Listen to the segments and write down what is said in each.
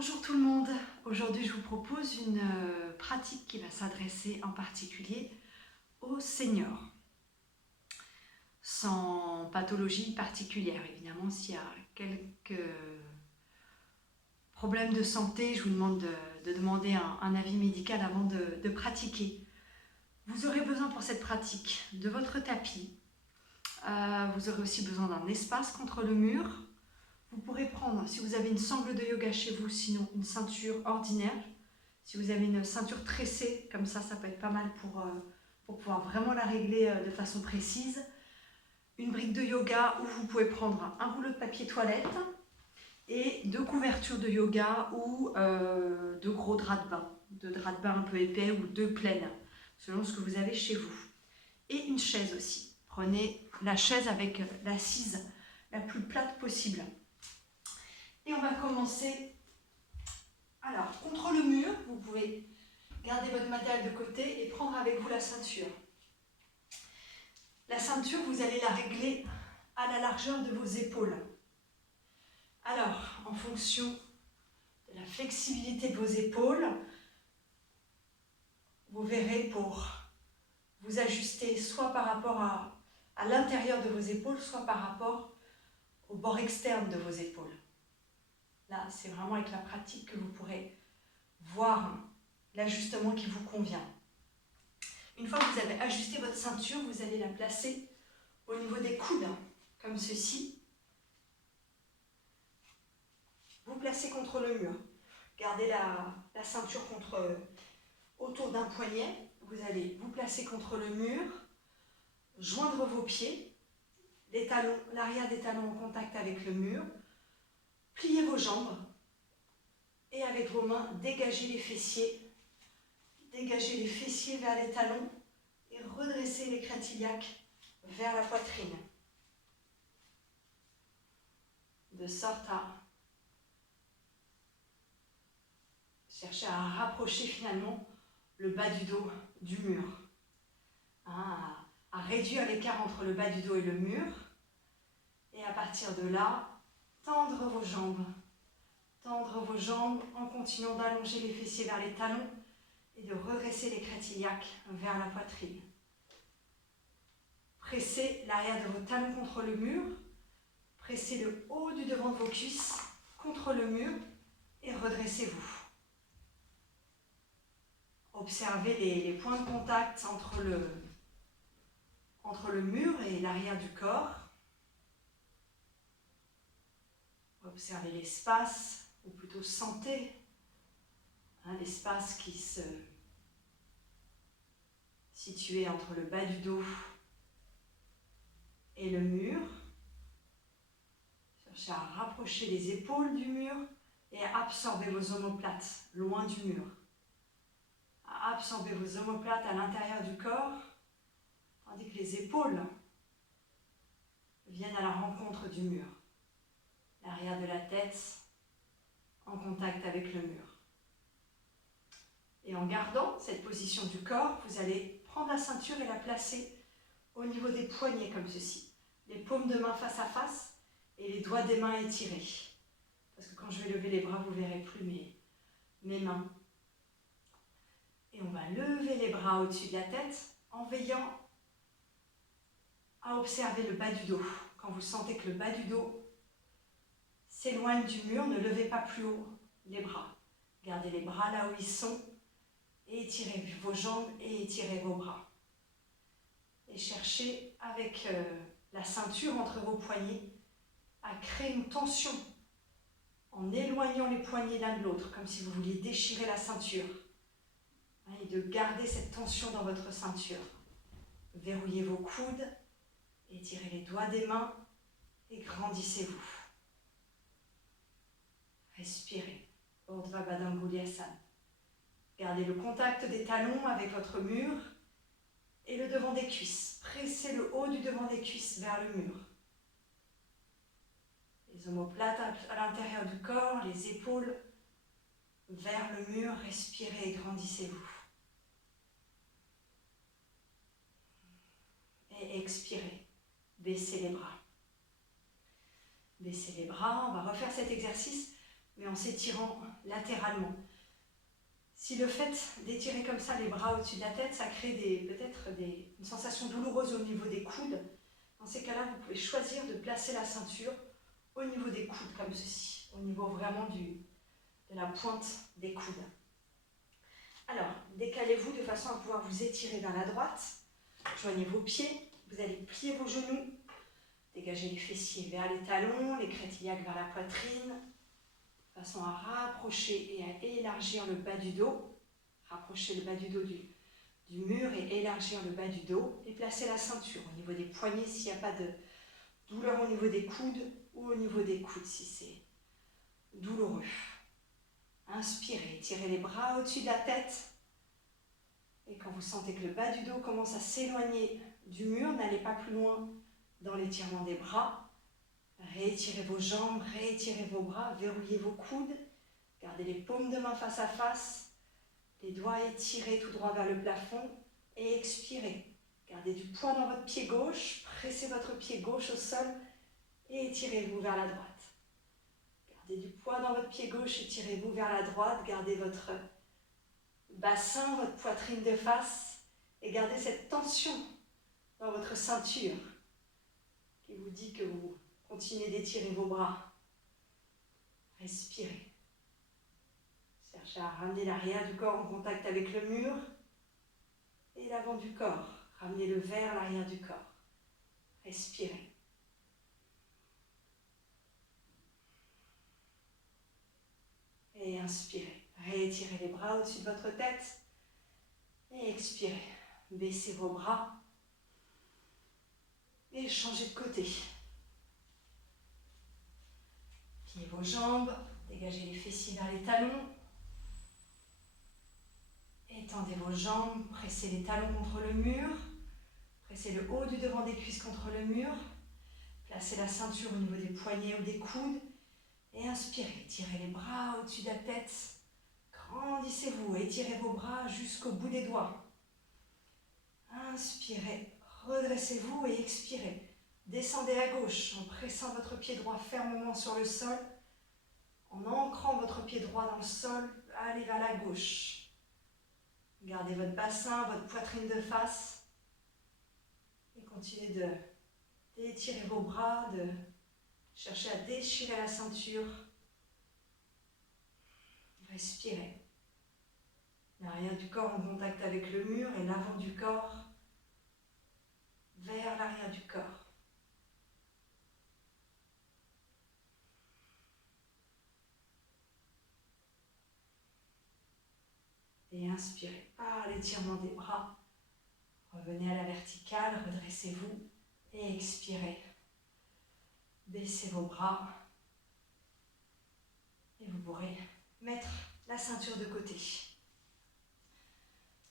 Bonjour tout le monde, aujourd'hui je vous propose une pratique qui va s'adresser en particulier aux seniors, sans pathologie particulière. Évidemment, s'il y a quelques problèmes de santé, je vous demande de demander un avis médical avant de pratiquer. Vous aurez besoin pour cette pratique de votre tapis, vous aurez aussi besoin d'un espace contre le mur. Vous pourrez prendre, si vous avez une sangle de yoga chez vous, sinon une ceinture ordinaire. Si vous avez une ceinture tressée, comme ça peut être pas mal pour pouvoir vraiment la régler de façon précise. Une brique de yoga où vous pouvez prendre un rouleau de papier toilette et 2 couvertures de yoga ou 2 gros draps de bain un peu épais ou 2 plaines, selon ce que vous avez chez vous. Et une chaise aussi. Prenez la chaise avec l'assise la plus plate possible. Et on va commencer. Alors, contre le mur, vous pouvez garder votre matériel de côté et prendre avec vous la ceinture. La ceinture, vous allez la régler à la largeur de vos épaules. Alors, en fonction de la flexibilité de vos épaules, vous verrez pour vous ajuster soit par rapport à l'intérieur de vos épaules, soit par rapport au bord externe de vos épaules. Là, c'est vraiment avec la pratique que vous pourrez voir l'ajustement qui vous convient. Une fois que vous avez ajusté votre ceinture, vous allez la placer au niveau des coudes, comme ceci. Vous placez contre le mur. Gardez la ceinture autour d'un poignet. Vous allez vous placer contre le mur, joindre vos pieds, les talons, l'arrière des talons en contact avec le mur, pliez vos jambes et avec vos mains, dégagez les fessiers. Dégagez les fessiers vers les talons et redressez les crêtes iliaques vers la poitrine. De sorte à chercher à rapprocher finalement le bas du dos du mur. À réduire l'écart entre le bas du dos et le mur. Et à partir de là, tendre vos jambes. Tendre vos jambes en continuant d'allonger les fessiers vers les talons et de redresser les crêtes iliaques vers la poitrine. Pressez l'arrière de vos talons contre le mur. Pressez le haut du devant de vos cuisses contre le mur et redressez-vous. Observez les points de contact entre le mur et l'arrière du corps. Observez l'espace, ou plutôt sentez l'espace qui se situe entre le bas du dos et le mur. Cherchez à rapprocher les épaules du mur et à absorber vos omoplates loin du mur. À absorber vos omoplates à l'intérieur du corps, tandis que les épaules viennent à la rencontre du mur. L'arrière de la tête en contact avec le mur. Et en gardant cette position du corps, vous allez prendre la ceinture et la placer au niveau des poignets comme ceci. Les paumes de main face à face et les doigts des mains étirés. Parce que quand je vais lever les bras, vous ne verrez plus mes mains. Et on va lever les bras au-dessus de la tête en veillant à observer le bas du dos. Quand vous sentez que le bas du dos s'éloigne du mur, ne levez pas plus haut les bras. Gardez les bras là où ils sont et étirez vos jambes et étirez vos bras. Et cherchez avec la ceinture entre vos poignets à créer une tension en éloignant les poignets l'un de l'autre, comme si vous vouliez déchirer la ceinture. Et de garder cette tension dans votre ceinture. Verrouillez vos coudes, étirez les doigts des mains et grandissez-vous. Respirez. Urdhva Baddha Angulyasana. Gardez le contact des talons avec votre mur et le devant des cuisses. Pressez le haut du devant des cuisses vers le mur. Les omoplates à l'intérieur du corps, les épaules vers le mur. Respirez et grandissez-vous. Et expirez. Baissez les bras. Baissez les bras. On va refaire cet exercice, mais en s'étirant latéralement. Si le fait d'étirer comme ça les bras au-dessus de la tête, ça crée peut-être une sensation douloureuse au niveau des coudes, dans ces cas-là, vous pouvez choisir de placer la ceinture au niveau des coudes, comme ceci, au niveau vraiment de la pointe des coudes. Alors, décalez-vous de façon à pouvoir vous étirer vers la droite. Joignez vos pieds, vous allez plier vos genoux, dégagez les fessiers vers les talons, les crêtes iliaques vers la poitrine, de façon à rapprocher et à élargir le bas du dos. Rapprochez le bas du dos du mur et élargir le bas du dos. Et placez la ceinture au niveau des poignets s'il n'y a pas de douleur au niveau des coudes ou au niveau des coudes si c'est douloureux. Inspirez, tirez les bras au-dessus de la tête. Et quand vous sentez que le bas du dos commence à s'éloigner du mur, n'allez pas plus loin dans l'étirement des bras. Réétirez vos jambes, réétirez vos bras, verrouillez vos coudes. Gardez les paumes de main face à face. Les doigts étirés tout droit vers le plafond. Et expirez. Gardez du poids dans votre pied gauche. Pressez votre pied gauche au sol. Et étirez-vous vers la droite. Gardez du poids dans votre pied gauche, étirez-vous vers la droite, gardez votre bassin, votre poitrine de face et gardez cette tension dans votre ceinture qui vous dit que vous continuez d'étirer vos bras. Respirez. Cherchez à ramener l'arrière du corps en contact avec le mur et l'avant du corps. Ramenez-le vers l'arrière du corps. Respirez. Et inspirez. Réétirez les bras au-dessus de votre tête. Et expirez. Baissez vos bras. Et changez de côté. Pliez vos jambes. Dégagez les fessiers vers les talons. Étendez vos jambes. Pressez les talons contre le mur. Pressez le haut du devant des cuisses contre le mur. Placez la ceinture au niveau des poignets ou des coudes. Et inspirez, tirez les bras au-dessus de la tête, grandissez-vous, étirez vos bras jusqu'au bout des doigts. Inspirez, redressez-vous et expirez. Descendez à gauche en pressant votre pied droit fermement sur le sol, en ancrant votre pied droit dans le sol, allez vers la gauche. Gardez votre bassin, votre poitrine de face et continuez d'étirer vos bras, de cherchez à déchirer la ceinture. Respirez. L'arrière du corps en contact avec le mur et l'avant du corps vers l'arrière du corps. Et inspirez par l'étirement des bras. Revenez à la verticale, redressez-vous et expirez. Baissez vos bras et vous pourrez mettre la ceinture de côté.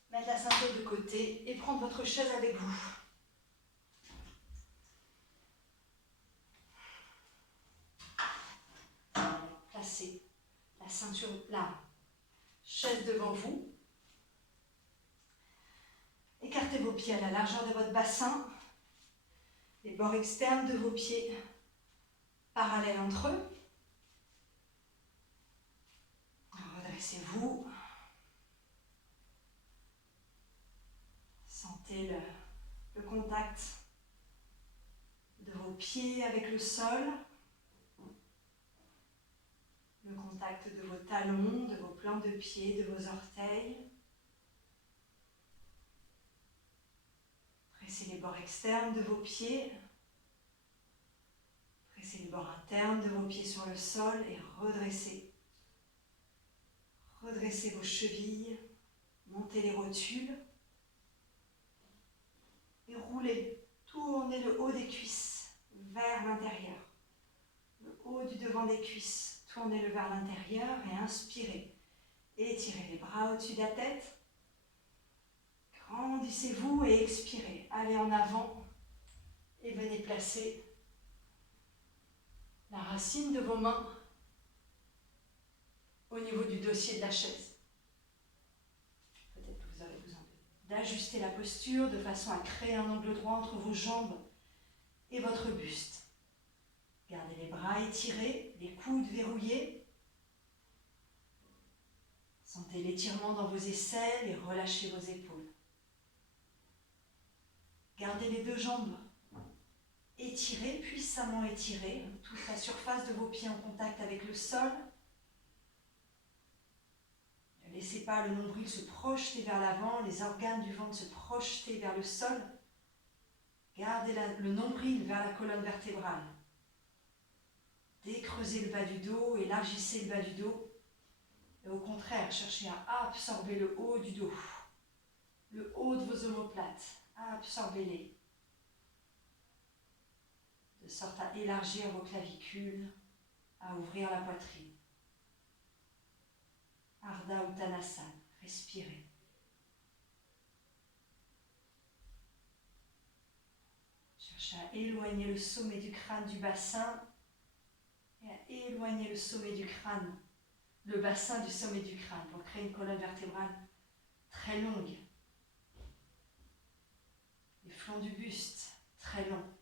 Mettre la ceinture de côté et prendre votre chaise avec vous. Placez la ceinture là, chaise devant vous. Écartez vos pieds à la largeur de votre bassin. Les bords externes de vos pieds parallèles entre eux. Redressez-vous. Sentez le contact de vos pieds avec le sol. Le contact de vos talons, de vos plantes de pied, de vos orteils. Pressez les bords externes de vos pieds. Pressez les bords internes de vos pieds sur le sol et redressez. Redressez vos chevilles, montez les rotules et roulez. Tournez le haut des cuisses vers l'intérieur. Le haut du devant des cuisses, tournez-le vers l'intérieur et inspirez. Étirez les bras au-dessus de la tête. Grandissez-vous et expirez. Allez en avant et venez placer la racine de vos mains au niveau du dossier de la chaise. Peut-être que vous aurez besoin d'ajuster la posture de façon à créer un angle droit entre vos jambes et votre buste. Gardez les bras étirés, les coudes verrouillés. Sentez l'étirement dans vos aisselles et relâchez vos épaules. Gardez les deux jambes étirées, puissamment étirées, toute la surface de vos pieds en contact avec le sol. Ne laissez pas le nombril se projeter vers l'avant, les organes du ventre se projeter vers le sol. Gardez le nombril vers la colonne vertébrale. Décreusez le bas du dos, élargissez le bas du dos. Et au contraire, cherchez à absorber le haut du dos, le haut de vos omoplates. Absorbez-les, de sorte à élargir vos clavicules, à ouvrir la poitrine. Ardha Uttanasana, respirez. Cherchez à éloigner le sommet du crâne du bassin et à éloigner le sommet du crâne, le bassin du sommet du crâne pour créer une colonne vertébrale très longue. Les flancs du buste très longs.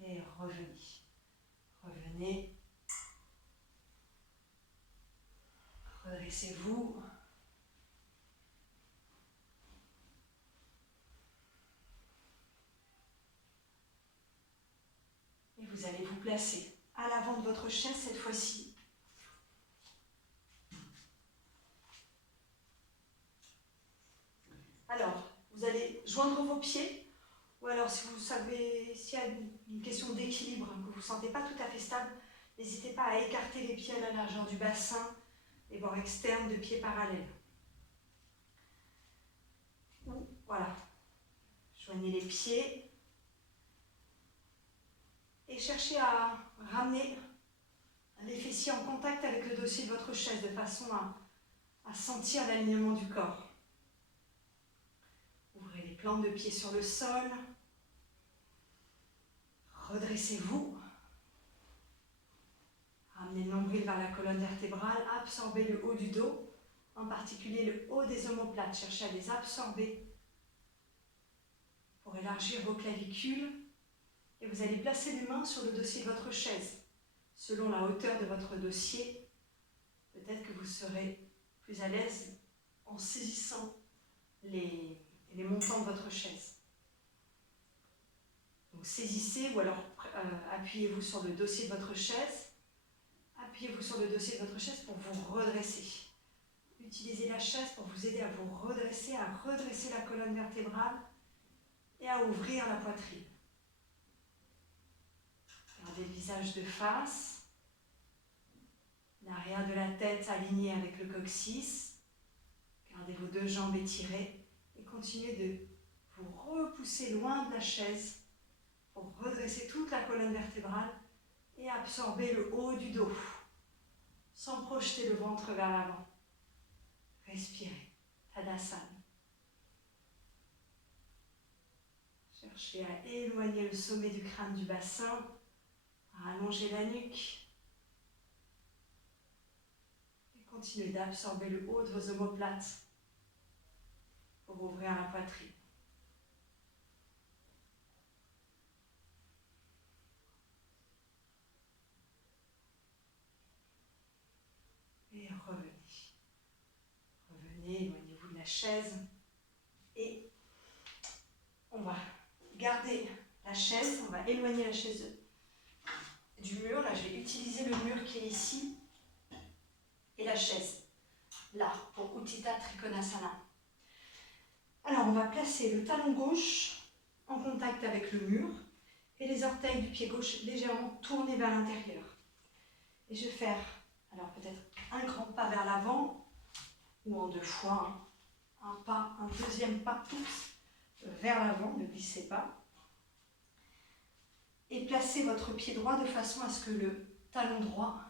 Et revenez. Revenez. Redressez-vous. Et vous allez vous placer à l'avant de votre chaise cette fois-ci. Alors, vous allez joindre vos pieds. Ou alors, si vous savez, s'il y a une question d'équilibre, que vous ne sentez pas tout à fait stable, n'hésitez pas à écarter les pieds à la largeur du bassin, les bords externes de pieds parallèles. Ou, voilà, joignez les pieds et cherchez à ramener les fessiers en contact avec le dossier de votre chaise, de façon à sentir l'alignement du corps. Ouvrez les plantes de pied sur le sol. Redressez-vous. Ramenez le nombril vers la colonne vertébrale. Absorbez le haut du dos, en particulier le haut des omoplates. Cherchez à les absorber pour élargir vos clavicules. Et vous allez placer les mains sur le dossier de votre chaise. Selon la hauteur de votre dossier, peut-être que vous serez plus à l'aise en saisissant les montants de votre chaise. Donc saisissez ou alors appuyez-vous sur le dossier de votre chaise. Appuyez-vous sur le dossier de votre chaise pour vous redresser. Utilisez la chaise pour vous aider à vous redresser, à redresser la colonne vertébrale et à ouvrir la poitrine. Gardez le visage de face. L'arrière de la tête aligné avec le coccyx. Gardez vos deux jambes étirées et continuez de vous repousser loin de la chaise pour redresser toute la colonne vertébrale et absorber le haut du dos sans projeter le ventre vers l'avant. Respirez. Tadasana. Cherchez à éloigner le sommet du crâne du bassin, à allonger la nuque. Et continuez d'absorber le haut de vos omoplates pour ouvrir la poitrine. Et revenez. Revenez, éloignez-vous de la chaise. Et on va garder la chaise, on va éloigner la chaise du mur. Là, je vais utiliser le mur qui est ici et la chaise, là, pour Utthita Trikonasana. Alors, on va placer le talon gauche en contact avec le mur et les orteils du pied gauche légèrement tournés vers l'intérieur. Et je vais faire, alors peut-être un grand pas vers l'avant ou en deux fois, un pas, un deuxième pas vers l'avant, ne glissez pas. Et placez votre pied droit de façon à ce que le talon droit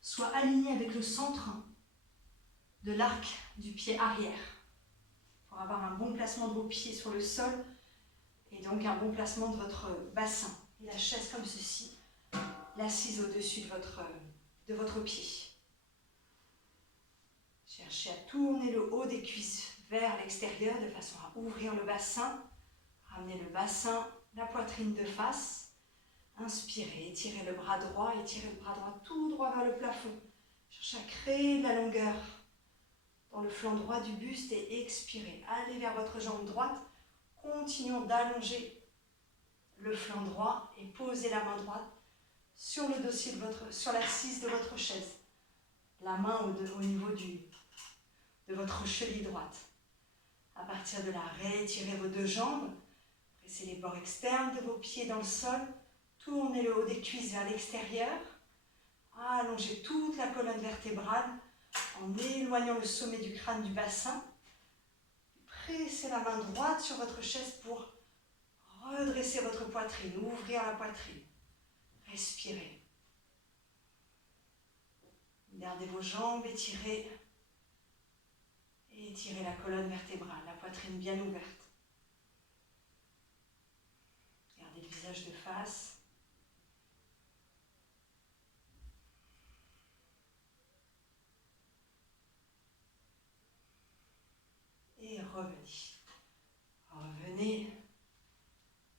soit aligné avec le centre de l'arc du pied arrière, pour avoir un bon placement de vos pieds sur le sol et donc un bon placement de votre bassin. Et la chaise comme ceci, l'assise au-dessus de votre pied. Cherchez à tourner le haut des cuisses vers l'extérieur de façon à ouvrir le bassin. Ramenez le bassin, la poitrine de face. Inspirez, étirez le bras droit, étirez le bras droit tout droit vers le plafond. Cherchez à créer de la longueur dans le flanc droit du buste et expirez. Allez vers votre jambe droite. Continuons d'allonger le flanc droit et posez la main droite sur le dossier sur l'assise de votre chaise. La main au niveau de votre cheville droite. À partir de là, réétirez vos deux jambes. Pressez les bords externes de vos pieds dans le sol. Tournez le haut des cuisses vers l'extérieur. Allongez toute la colonne vertébrale en éloignant le sommet du crâne du bassin. Pressez la main droite sur votre chaise pour redresser votre poitrine, ouvrir la poitrine. Respirez. Gardez vos jambes étirées. Et étirez la colonne vertébrale, la poitrine bien ouverte. Gardez le visage de face. Et revenez. Revenez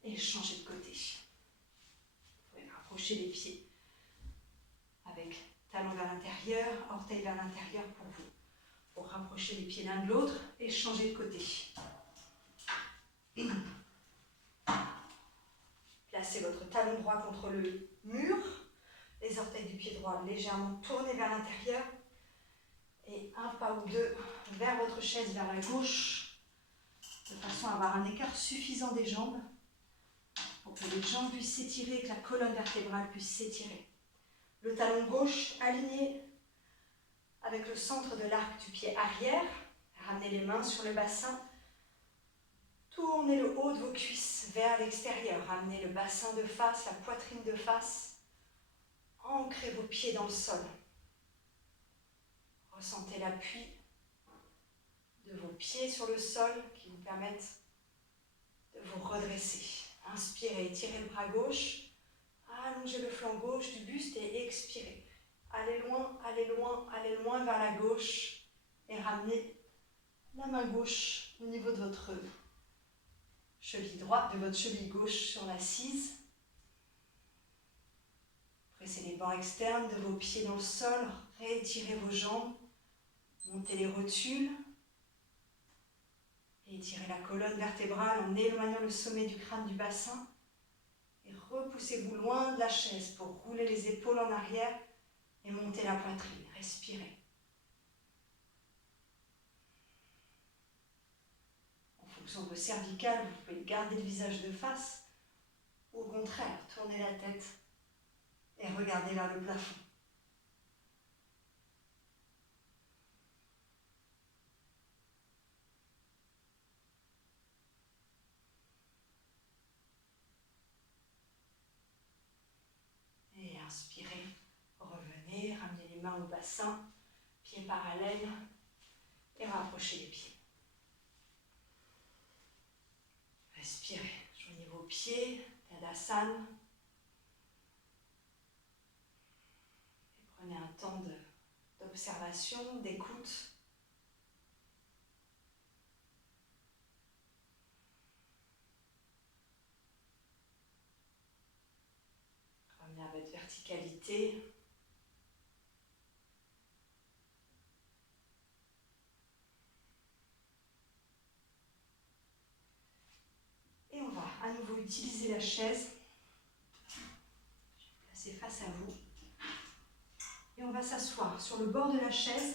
et changez de côté. Vous pouvez rapprocher les pieds avec talon vers l'intérieur, orteil vers l'intérieur pour vous. Pour rapprocher les pieds l'un de l'autre et changer de côté. Placez votre talon droit contre le mur, les orteils du pied droit légèrement tournés vers l'intérieur et un pas ou deux vers votre chaise, vers la gauche, de façon à avoir un écart suffisant des jambes pour que les jambes puissent s'étirer et que la colonne vertébrale puisse s'étirer. Le talon gauche aligné avec le centre de l'arc du pied arrière. Ramenez les mains sur le bassin. Tournez le haut de vos cuisses vers l'extérieur. Ramenez le bassin de face, la poitrine de face. Ancrez vos pieds dans le sol. Ressentez l'appui de vos pieds sur le sol qui vous permettent de vous redresser. Inspirez, étirez le bras gauche. Allongez le flanc gauche du buste et expirez. Allez loin, allez loin, allez loin vers la gauche et ramenez la main gauche au niveau de votre cheville droite, de votre cheville gauche sur l'assise. Pressez les bords externes de vos pieds dans le sol, réétirez vos jambes, montez les rotules et étirez la colonne vertébrale en éloignant le sommet du crâne du bassin et repoussez-vous loin de la chaise pour rouler les épaules en arrière et montez la poitrine. Respirez. En fonction de vos cervicales, vous pouvez garder le visage de face ou au contraire, tourner la tête et regarder vers le plafond. Et inspirez. Revenez, ramenez les mains au bassin, pieds parallèles et rapprochez les pieds. Respirez, joignez vos pieds, Tadasana. Et prenez un temps d'observation, d'écoute. Revenez à votre verticalité. Et on va à nouveau utiliser la chaise. Je vais placer face à vous. Et on va s'asseoir sur le bord de la chaise,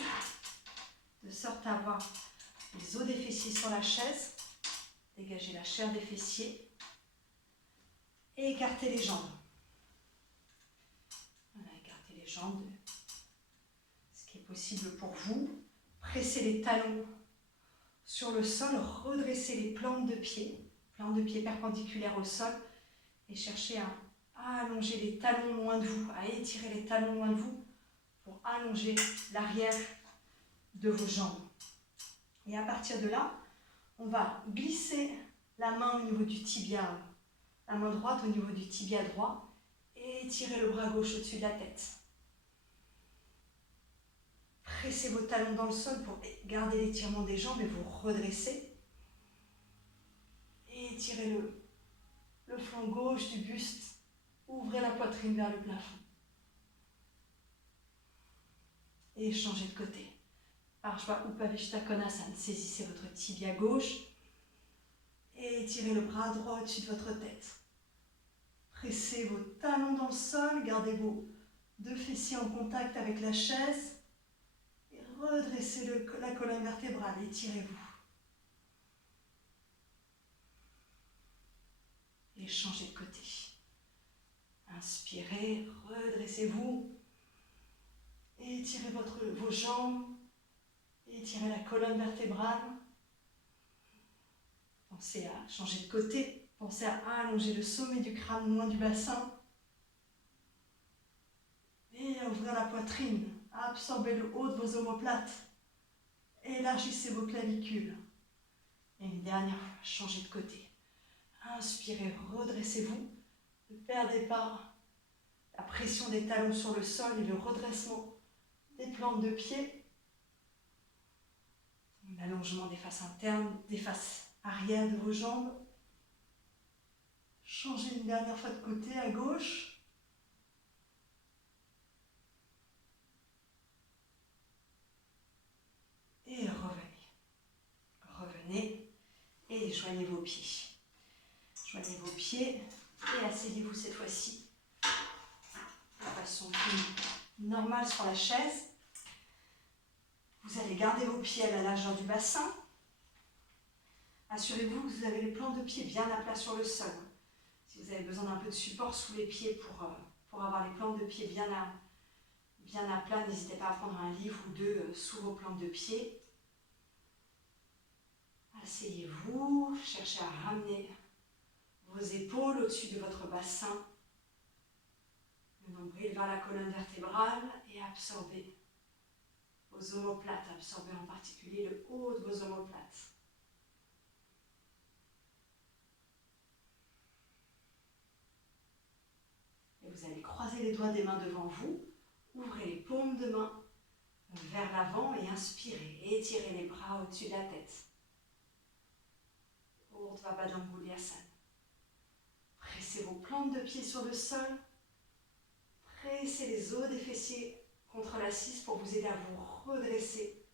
de sorte à avoir les os des fessiers sur la chaise. Dégager la chair des fessiers. Et écarter les jambes. Voilà, écarter les jambes, ce qui est possible pour vous. Pressez les talons sur le sol, redressez les plantes de pied perpendiculaires au sol et cherchez à allonger les talons loin de vous, à étirer les talons loin de vous pour allonger l'arrière de vos jambes. Et à partir de là, on va glisser la main au niveau du tibia, la main droite au niveau du tibia droit et étirer le bras gauche au-dessus de la tête. Pressez vos talons dans le sol pour garder l'étirement des jambes et vous redresser. Et Et étirez le flanc gauche du buste. Ouvrez la poitrine vers le plafond. Et changez de côté. Parshva Upavishta Konasana. Saisissez votre tibia gauche. Et étirez le bras droit au-dessus de votre tête. Pressez vos talons dans le sol. Gardez vos deux fessiers en contact avec la chaise. Et redressez la colonne vertébrale. Étirez-vous. Et changez de côté. Inspirez, redressez-vous. Et étirez vos jambes. Et étirez la colonne vertébrale. Pensez à changer de côté. Pensez à allonger le sommet du crâne loin du bassin. Et à ouvrir la poitrine. À absorber le haut de vos omoplates. Élargissez vos clavicules. Et une dernière fois, changez de côté. Inspirez, redressez-vous. Ne perdez pas la pression des talons sur le sol et le redressement des plantes de pied. L'allongement des faces internes, des faces arrière de vos jambes. Changez une dernière fois de côté à gauche. Et revenez. Revenez et joignez vos pieds. Joignez vos pieds et asseyez-vous cette fois-ci de façon plus normale sur la chaise. Vous allez garder vos pieds à la largeur du bassin. Assurez-vous que vous avez les plants de pied bien à plat sur le sol. Si vous avez besoin d'un peu de support sous les pieds pour avoir les plantes de pied bien à plat, n'hésitez pas à prendre un livre ou deux sous vos plantes de pied. Asseyez-vous, cherchez à ramener vos épaules au-dessus de votre bassin, le nombril vers la colonne vertébrale et absorbez vos omoplates, absorbez en particulier le haut de vos omoplates. Et vous allez croiser les doigts des mains devant vous, ouvrez les paumes de main vers l'avant et inspirez et étirez les bras au-dessus de la tête. Urdhva Baddha Kounasana. Pressez vos plantes de pied sur le sol. Pressez les os des fessiers contre l'assise pour vous aider à vous redresser,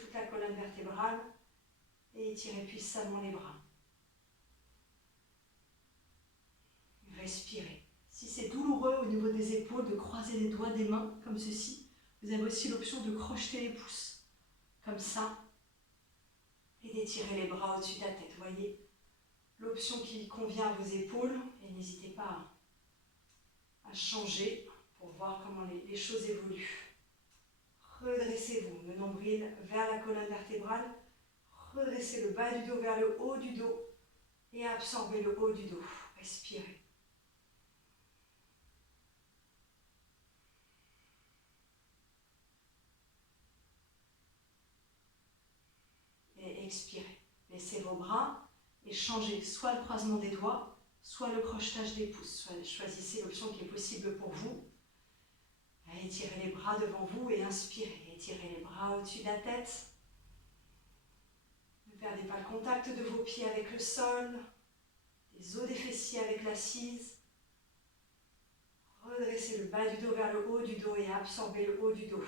toute la colonne vertébrale et étirez puissamment les bras. Respirez. Si c'est douloureux au niveau des épaules de croiser les doigts des mains comme ceci, vous avez aussi l'option de crocheter les pouces comme ça et d'étirer les bras au-dessus de la tête. Voyez l'option qui convient à vos épaules et n'hésitez pas à changer pour voir comment les choses évoluent. Redressez-vous, le nombril vers la colonne vertébrale, redressez le bas du dos vers le haut du dos et absorbez le haut du dos. Respirez. Et expirez. Laissez vos bras et changez soit le croisement des doigts, soit le crochetage des pouces. Choisissez l'option qui est possible pour vous. Étirez les bras devant vous et inspirez. Étirez les bras au-dessus de la tête. Ne perdez pas le contact de vos pieds avec le sol, les os des fessiers avec l'assise. Redressez le bas du dos vers le haut du dos et absorbez le haut du dos.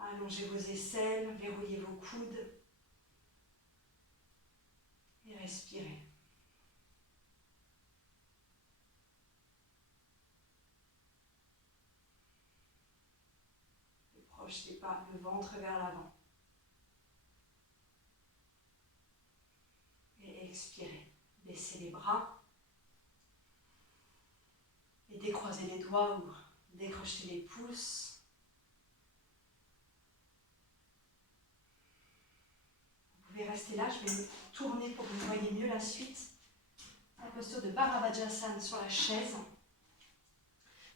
Allongez vos aisselles, verrouillez vos coudes et respirez. Ne projetez pas le ventre vers l'avant. Et expirez. Baissez les bras et décroisez les doigts ou décrochez les pouces. Vous pouvez rester là, je vais me tourner pour que vous voyez mieux la suite. La posture de Bharavajrasana sur la chaise.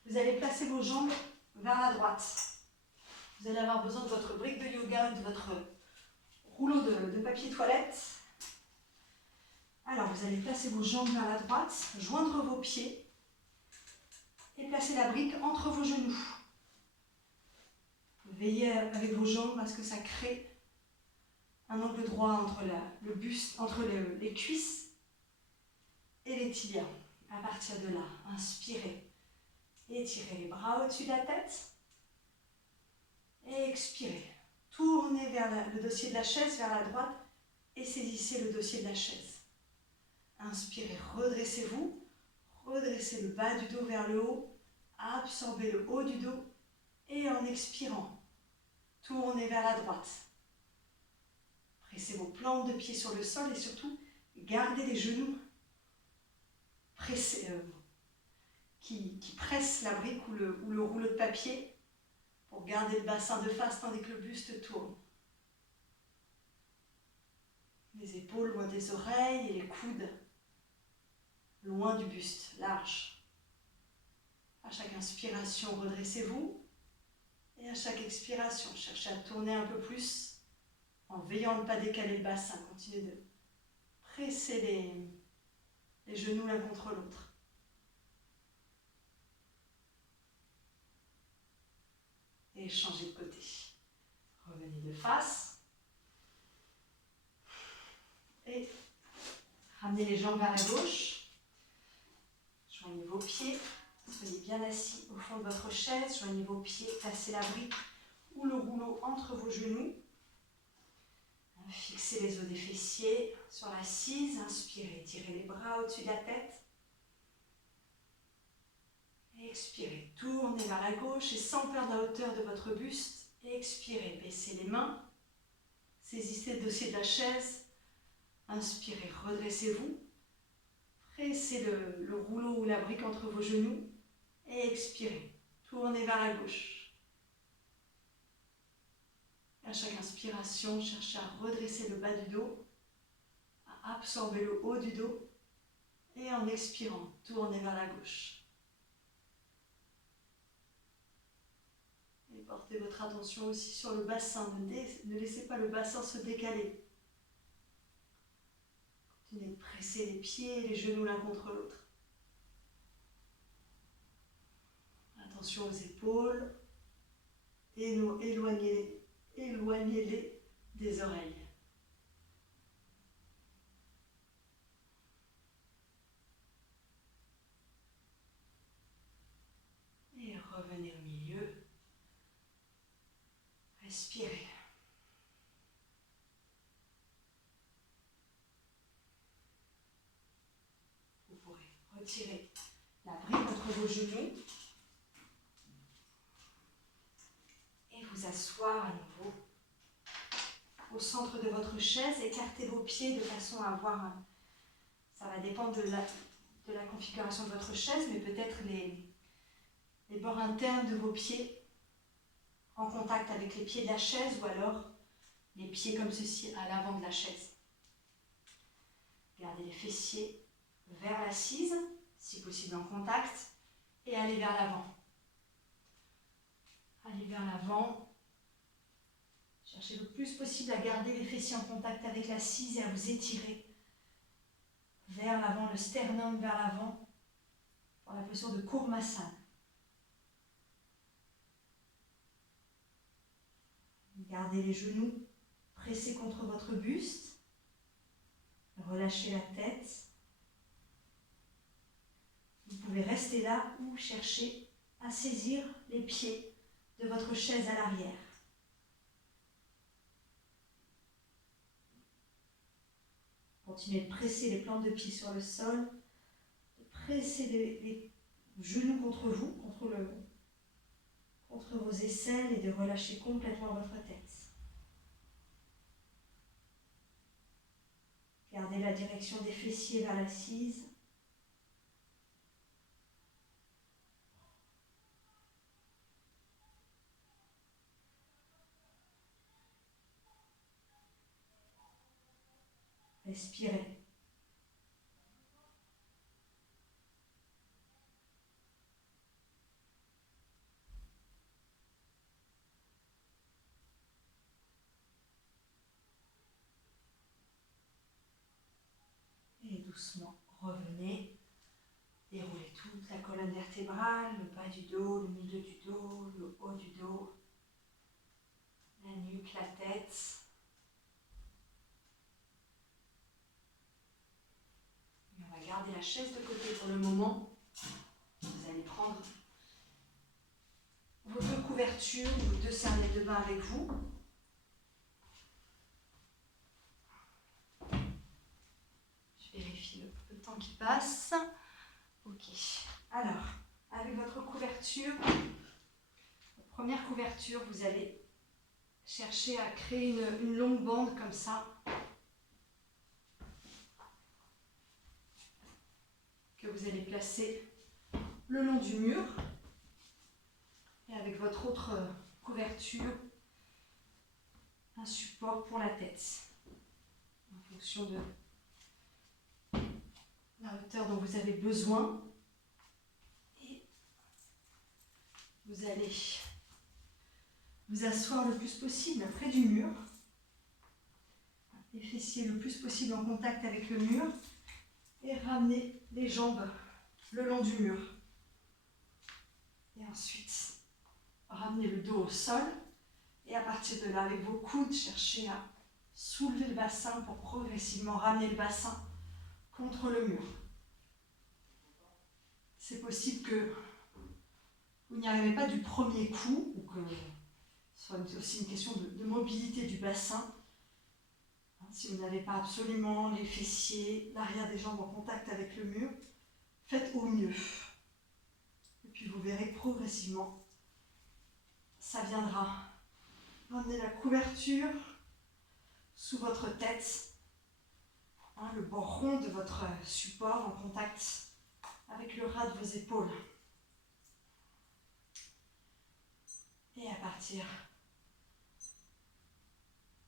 Vous allez placer vos jambes vers la droite. Vous allez avoir besoin de votre brique de yoga ou de votre rouleau de papier toilette. Alors, vous allez placer vos jambes vers la droite, joindre vos pieds et placer la brique entre vos genoux. Veillez avec vos jambes à ce que ça crée un angle droit entre le buste, entre les cuisses et les tibias. À partir de là, inspirez. Étirez les bras au-dessus de la tête. Et expirez. Tournez vers le dossier de la chaise, vers la droite, et saisissez le dossier de la chaise. Inspirez, redressez-vous. Redressez le bas du dos vers le haut. Absorbez le haut du dos. Et en expirant, tournez vers la droite. Pressez vos plantes de pied sur le sol et surtout, gardez les genoux pressés, qui pressent la brique ou le rouleau de papier pour garder le bassin de face tandis que le buste tourne. Les épaules loin des oreilles et les coudes loin du buste, large. À chaque inspiration, redressez-vous. Et à chaque expiration, cherchez à tourner un peu plus en veillant à ne pas décaler le bassin. Continuez de presser les genoux l'un contre l'autre. Et changez de côté. Revenez de face. Et ramenez les jambes vers la gauche. Joignez vos pieds. Soyez bien assis au fond de votre chaise. Joignez vos pieds. Placez la brique ou le rouleau entre vos genoux. Fixez les os des fessiers sur l'assise. Inspirez. Tirez les bras au-dessus de la tête. Expirez, tournez vers la gauche et sans perdre la hauteur de votre buste, expirez, baissez les mains, saisissez le dossier de la chaise, inspirez, redressez-vous, pressez le rouleau ou la brique entre vos genoux et expirez, tournez vers la gauche. À chaque inspiration, cherchez à redresser le bas du dos, à absorber le haut du dos et en expirant, tournez vers la gauche. Et portez votre attention aussi sur le bassin. Ne laissez pas le bassin se décaler. Continuez de presser les pieds et les genoux l'un contre l'autre. Attention aux épaules. Éloignez-les des oreilles. Et revenez au milieu. Respirez. Vous pourrez retirer la brique entre vos genoux et vous asseoir à nouveau au centre de votre chaise. Écartez vos pieds de façon à avoir, ça va dépendre de la configuration de votre chaise, mais peut-être les bords internes de vos pieds en contact avec les pieds de la chaise ou alors les pieds comme ceci à l'avant de la chaise. Gardez les fessiers vers l'assise, si possible en contact, et allez vers l'avant. Allez vers l'avant. Cherchez le plus possible à garder les fessiers en contact avec l'assise et à vous étirer vers l'avant, le sternum vers l'avant, pour la posture de Kurmasana. Gardez les genoux pressés contre votre buste. Relâchez la tête. Vous pouvez rester là ou chercher à saisir les pieds de votre chaise à l'arrière. Continuez de presser les plantes de pied sur le sol, de presser les genoux contre vous, contre vos aisselles et de relâcher complètement votre tête. Gardez la direction des fessiers vers l'assise. Respirez. Et doucement, revenez. Déroulez toute la colonne vertébrale, le bas du dos, le milieu du dos, le haut du dos, la nuque, la tête. chaise de côté pour le moment. Vous allez prendre vos 2 couvertures, vos 2 serviettes de bain avec vous. Je vérifie le temps qui passe. Ok. Alors, avec votre couverture, votre première couverture, vous allez chercher à créer une longue bande comme ça. Que vous allez placer le long du mur. Et avec votre autre couverture, un support pour la tête. En fonction de la hauteur dont vous avez besoin. Et vous allez vous asseoir le plus possible près du mur. Les fessiers le plus possible en contact avec le mur. Et ramener les jambes le long du mur. Et ensuite, ramenez le dos au sol. Et à partir de là, avec vos coudes, cherchez à soulever le bassin pour progressivement ramener le bassin contre le mur. C'est possible que vous n'y arrivez pas du premier coup, ou que ce soit aussi une question de mobilité du bassin. Si vous n'avez pas absolument les fessiers, l'arrière des jambes en contact avec le mur, faites au mieux. Et puis vous verrez progressivement, ça viendra. Ramenez la couverture sous votre tête, le bord rond de votre support en contact avec le ras de vos épaules. Et à partir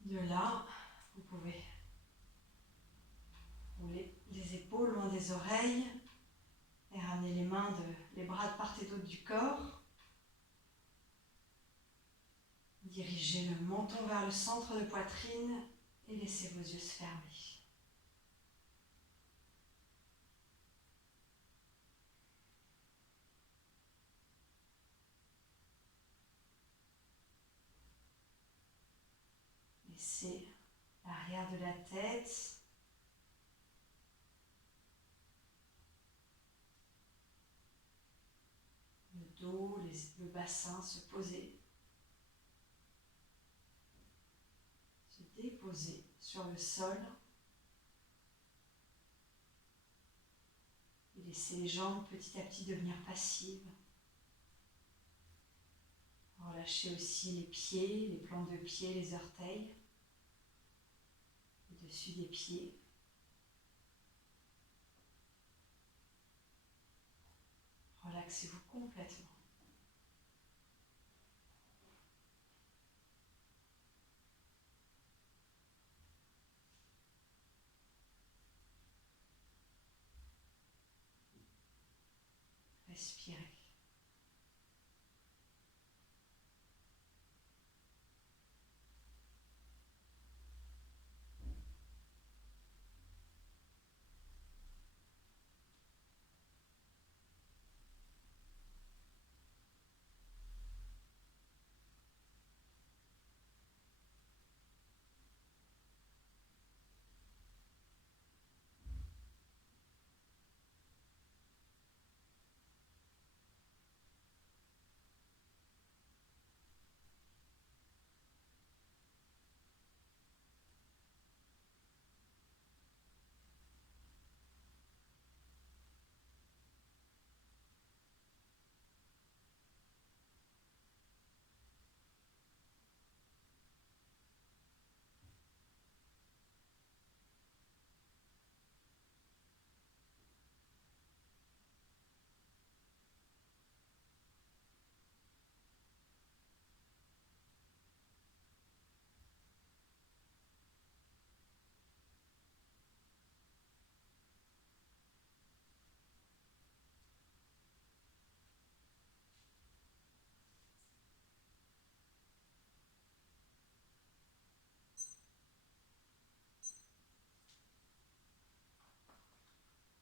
de là, vous pouvez rouler les épaules loin des oreilles et ramener les bras de part et d'autre du corps. Dirigez le menton vers le centre de poitrine et laissez vos yeux se fermer. Laissez l'arrière de la tête, le dos, le bassin se poser, se déposer sur le sol et laissez les jambes petit à petit devenir passives. Relâchez aussi les pieds, les plantes de pied, les orteils, le dessus des pieds. Relaxez-vous complètement. Respirez.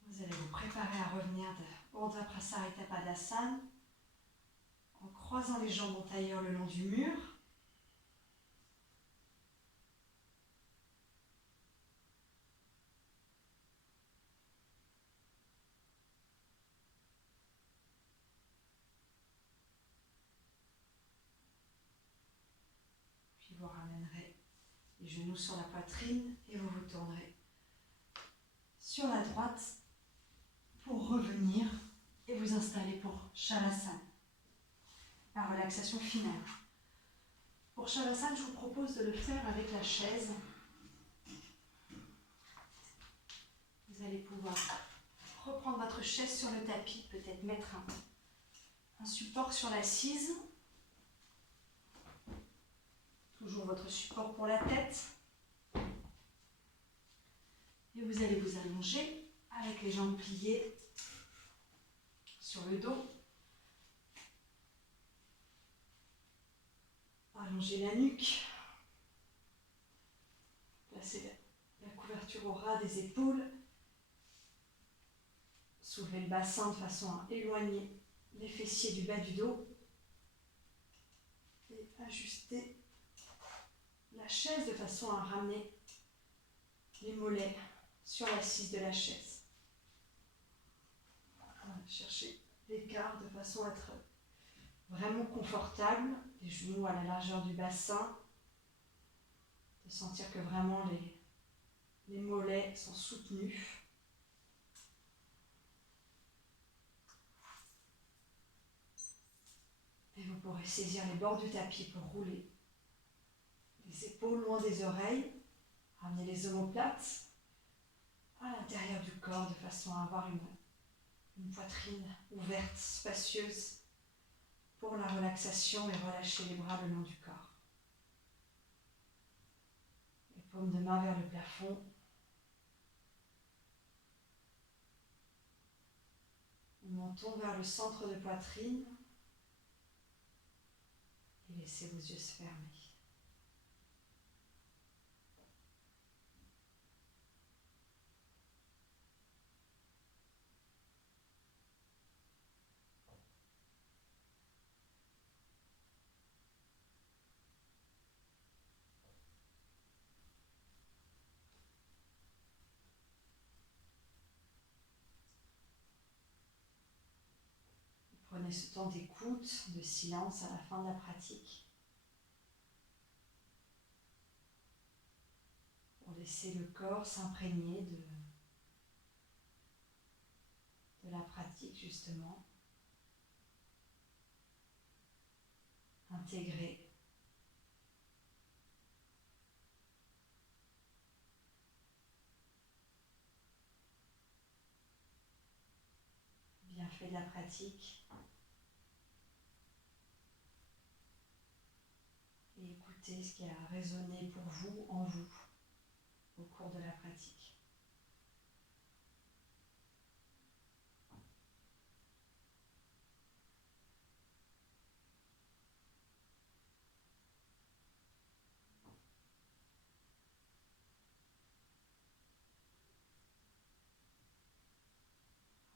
Vous allez vous préparer à revenir de Urdhva Prasarita Padasana en croisant les jambes en tailleur le long du mur. Les genoux sur la poitrine et vous vous tournerez sur la droite pour revenir et vous installer pour Shavasana, la relaxation finale. Pour Shavasana, je vous propose de le faire avec la chaise. Vous allez pouvoir reprendre votre chaise sur le tapis, peut-être mettre un support sur l'assise. Toujours votre support pour la tête. Et vous allez vous allonger avec les jambes pliées sur le dos. Allongez la nuque. Placez la couverture au ras des épaules. Soulevez le bassin de façon à éloigner les fessiers du bas du dos. Et ajustez la chaise de façon à ramener les mollets sur l'assise de la chaise. Cherchez l'écart de façon à être vraiment confortable, les genoux à la largeur du bassin, de sentir que vraiment les mollets sont soutenus. Et vous pourrez saisir les bords du tapis pour rouler les épaules loin des oreilles, ramener les omoplates à l'intérieur du corps de façon à avoir une poitrine ouverte, spacieuse pour la relaxation et relâcher les bras le long du corps. Les paumes de main vers le plafond. Nous montons vers le centre de poitrine et laissez vos yeux se fermer. Prenez ce temps d'écoute, de silence à la fin de la pratique pour laisser le corps s'imprégner de la pratique justement, intégrer le bienfait de la pratique et écouter ce qui a résonné pour vous, en vous, au cours de la pratique.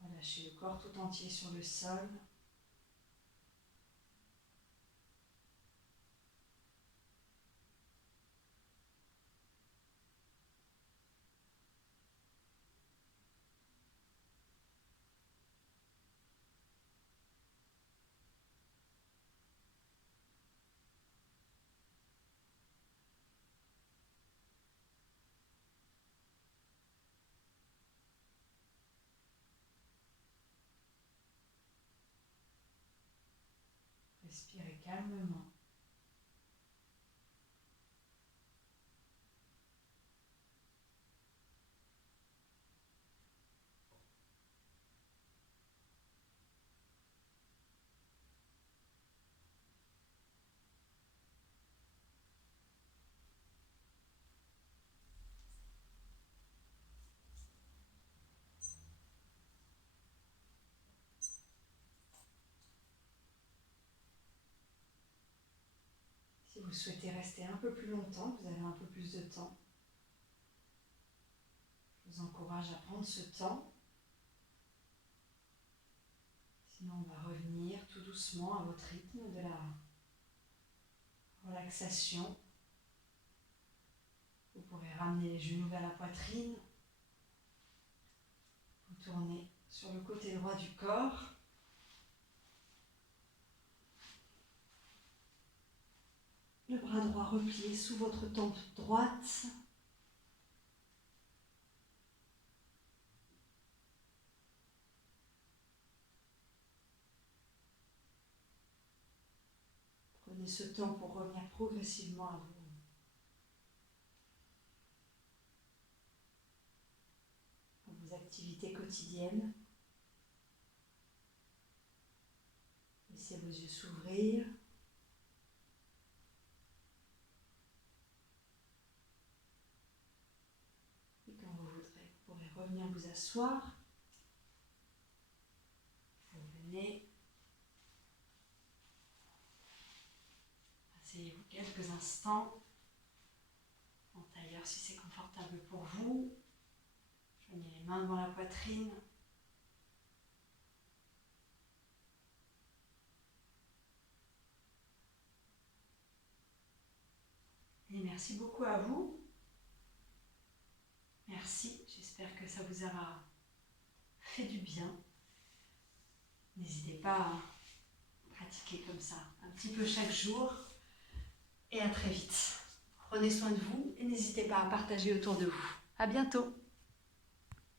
Relâchez le corps tout entier sur le sol. Respirez calmement. Si vous souhaitez rester un peu plus longtemps, vous avez un peu plus de temps, je vous encourage à prendre ce temps. Sinon, on va revenir tout doucement à votre rythme de la relaxation. Vous pourrez ramener les genoux vers la poitrine, vous tournez sur le côté droit du corps. Le Le bras droit replié sous votre tempe droite. Prenez ce temps pour revenir progressivement à vos activités quotidiennes. Laissez vos yeux s'ouvrir. Et quand vous voudrez, vous pourrez revenir vous asseoir. Vous venez. Asseyez-vous quelques instants en tailleur si c'est confortable pour vous. Joignez les mains devant la poitrine. Et merci beaucoup à vous. Merci, j'espère que ça vous aura fait du bien. N'hésitez pas à pratiquer comme ça, un petit peu chaque jour. Et à très vite. Prenez soin de vous et n'hésitez pas à partager autour de vous. À bientôt.